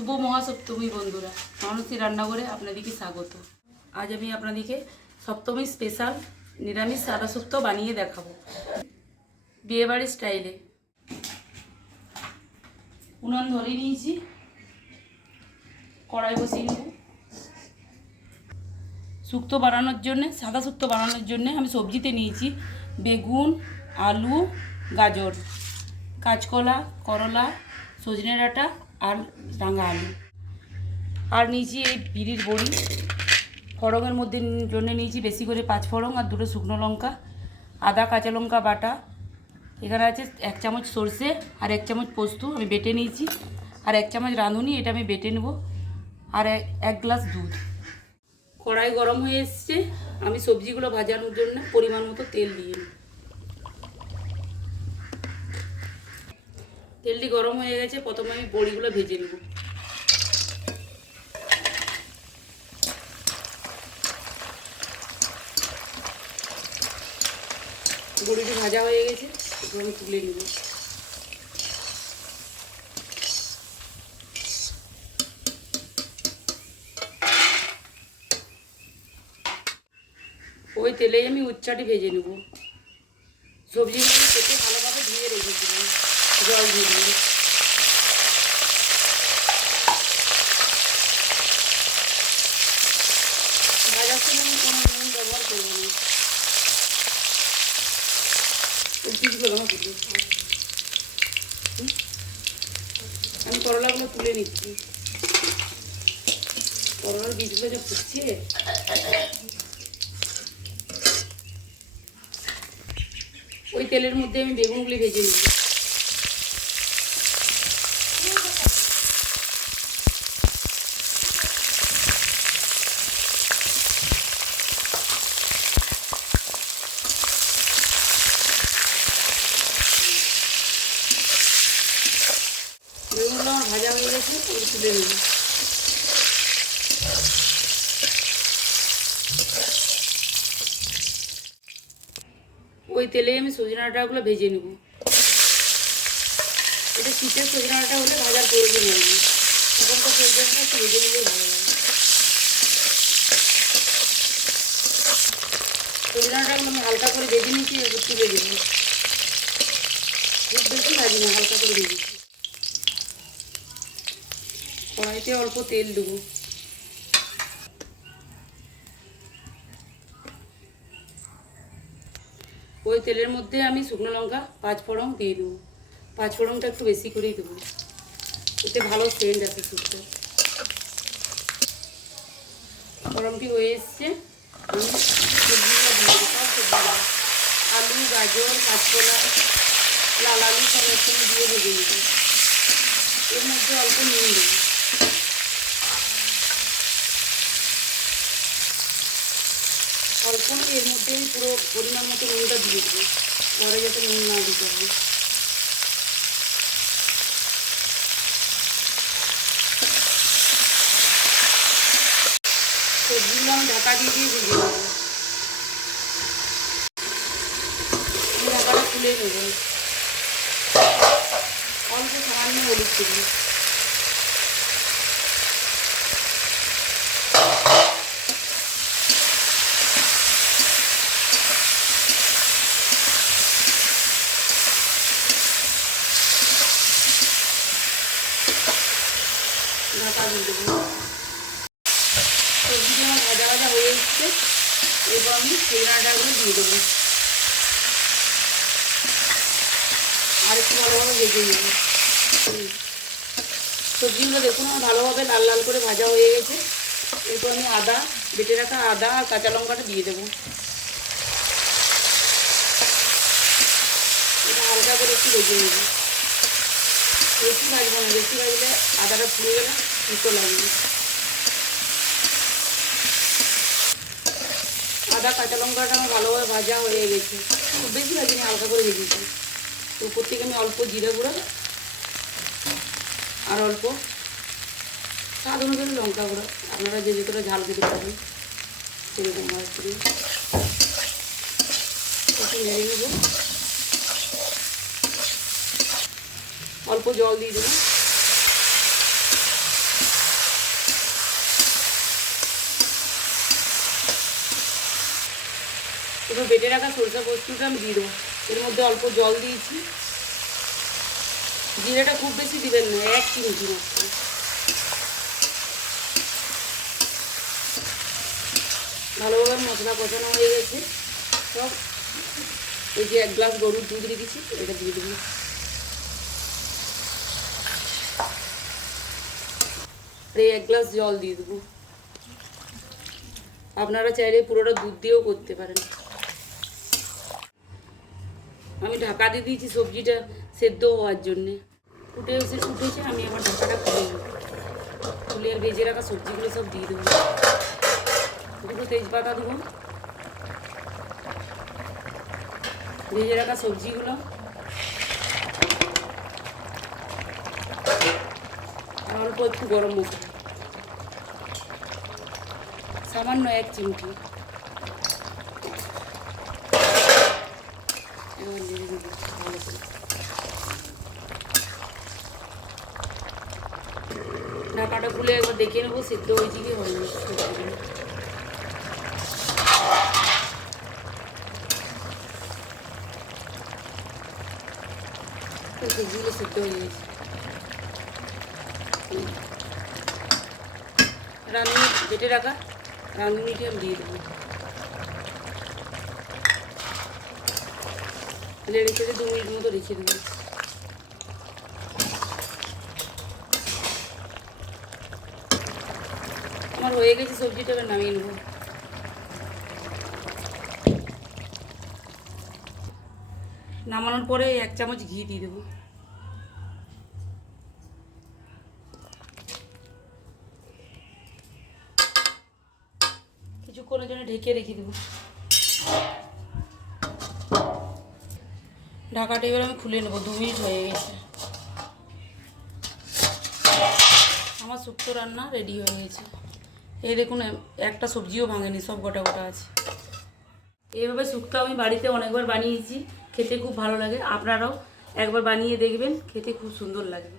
শুভ মহাসপ্তমী বন্ধুরা, মানুষের রান্নাঘরে আপনাদেরকে স্বাগত। আজ আমি আপনাদেরকে সপ্তমী স্পেশাল নিরামিষ সাদা শুক্তো বানিয়ে দেখাবো বিয়েবাড়ির স্টাইলে। উনান ধরে নিয়েছি, কড়াই বসিয়ে নেব। শুক্তো বানানোর জন্যে, সাদা শুক্তো বানানোর জন্যে আমি সবজিতে নিয়েছি বেগুন, আলু, গাজর, কাঁচকলা, করলা, সজনে ডাঁটা আর রাঙা আলু। আর নিয়েছি এই বিড়ির বড়ি। ফড়ঙের মধ্যে জন্য নিয়েছি বেশি করে 5 ফড়ং আর 2টো শুকনো লঙ্কা, আদা কাঁচা লঙ্কা বাটা। এখানে আছে 1 চামচ সর্ষে আর 1 চামচ পোস্ত আমি বেটে নিয়েছি, আর 1 চামচ রাঁধুনি, এটা আমি বেটে নেব, আর 1 গ্লাস দুধ। কড়াই গরম হয়ে এসছে, আমি সবজিগুলো ভাজানোর জন্য পরিমাণ মতো তেল দিয়ে নিই। তেলটি গরম হয়ে গেছে, প্রথমে আমি বড়িগুলো ভেজে নেব। বড়িটি ভাজা হয়ে গেছে, আমি তুলে নেব। ওই তেলেই আমি উচ্চাটি ভেজে নেব। সবজিগুলো কেটে ভালোভাবে ধুয়ে রেখেছিলাম জল দিয়ে। ভাজার সময় আমি কোনো নুন ব্যবহার করবো না। আমি করলাগুলো তুলে নিচ্ছি। করলার বীজগুলো যা ফুটছে, ওই তেলের মধ্যে আমি বেগুনগুলি ভেজে নিব। বেগুনগুলো আমার ভাজা হয়ে গেছে, ওই তুলে নেব। ওই তেলে আমি সজনে ডাঁটাগুলো ভেজে নেব। এটা শীতের সজনে ডাঁটা হলে ভাজার প্রয়োজন হয় না, এখনকার সজনে ডাঁটা একটু ভেজে নিলেই ভালো লাগে। সজনে ডাঁটাগুলো আমি হালকা করে ভেজে নিয়েছি, এবার তুলে দেব। খুব বেশি ভাজি না, হালকা করে ভেজেছি। কড়াইতে অল্প তেল দেবো। ওই তেলের মধ্যে আমি শুকনো লঙ্কা 5 ফোড়ন দিয়ে দেবো। 5 ফোড়নটা একটু বেশি করেই দেবো, এতে ভালো সেন্ট আছে শুক্তো। ফোড়নটি হয়ে এসছে, আমি সবজিগুলো দিয়ে দেবো। সব সবজিগুলো আলু, গাজর, কাঁচকলা, লাল আলু সব একসঙ্গে দিয়ে ভেজে নেব। এর মধ্যে অল্প নুন দেবো। অল্প এর মধ্যে আমি পুরো পরিমাণ মতো নুনটা দিয়ে দেবো, পরে যাতে নুন না দিতে হয়। সবজিগুলো আমি ঢাকা দিয়ে ভেজে নেব। ঢাকাটা খুলে নেব। অল্প সামান্য হলুদ দেবো। ঢাকা দিয়ে দেবো। সবজিটা আমার ভাজা ভাজা হয়ে এসছে, এবার আমি সজনে ডাঁটাগুলো দিয়ে দেবো। আর একটু ভালোভাবে ভেজে নেব। সবজিগুলো দেখুন আমার ভালোভাবে লাল লাল করে ভাজা হয়ে গেছে। এরপর আমি আদা, বেটে রাখা আদা আর কাঁচা লঙ্কাটা দিয়ে দেবো। এটা হালকা করে একটু ভেজে নেব। বেশি ভাজবো না, বেশি ভাজলে আদাটা পুড়ে গেলে তিতো লাগবে। আদা কাঁচা লঙ্কাটা আমার ভালোভাবে ভাজা হয়ে গেছে, খুব বেশি ভাজিনি, হালকা করে ভেজেছি। তো উপর থেকে আমি অল্প জিরে গুঁড়ো আর অল্প স্বাদ অনুযায়ী লঙ্কা গুঁড়ো, আপনারা যে যতটা ঝাল খেতে পারবেন সেরকম করে একটু নেড়ে নেব। অল্প জল দিয়ে দেবো। এবার বেটে রাখা সরষা পোস্তটা আমি দিয়ে দেবো। এর মধ্যে অল্প জল দিয়েছি। জিরেটা খুব বেশি দিবেন না, 1 চিমটি মাত্র। ভালোভাবে মশলা কষানো হয়ে গেছে। সব এই যে 1 গ্লাস গরুর দুধ রেখেছি এটা দিয়ে দেবো। এই 1 গ্লাস জল দিয়ে দেবো। আপনারা চাইলে পুরোটা দুধ দিয়েও করতে পারেন। আমি ঢাকা দিয়ে দিয়েছি সবজিটা সেদ্ধ হওয়ার জন্যে। উঠেছে, আমি আবার ঢাকাটা খুলে দেবো। খুলে আর ভেজে রাখা সবজিগুলো সব দিয়ে দেবো। দুটো তেজপাতা দেবো। ভেজে রাখা সবজিগুলো আর অল্প একটু গরম মশলা, সামান্য 1 চিমটি। ঢাকাটা খুলে একবার দেখে নেবো সিদ্ধ হয়েছে কি হয়নি। সবজিগুলো সিদ্ধ হয়ে গেছে। রাঁধুনি বেটে রাখা রাঁধুনিটি আমি দিয়ে দেবো। নেড়ে চেড়ে 2 মিনিট মতো রেখে দেবো। আমার হয়ে গেছে সবজিটা, এবার নামিয়ে নেবো। নামানোর পরে 1 চামচ ঘি দিয়ে দেবো। কিছুক্ষণের জন্য ঢেকে রেখে দেবো। ঢাকাটা এবার আমি খুলে নেবো। 2 মিনিট হয়ে গেছে। আমার শুক্তো রান্না রেডি হয়ে গেছে। এই দেখুন একটা সবজিও ভাঙেনি, সব গোটা গোটা আছে। এইভাবে শুক্তো আমি বাড়িতে অনেকবার বানিয়েছি, খেতে খুব ভালো লাগে। আপনারাও একবার বানিয়ে দেখবেন, খেতে খুব সুন্দর লাগবে।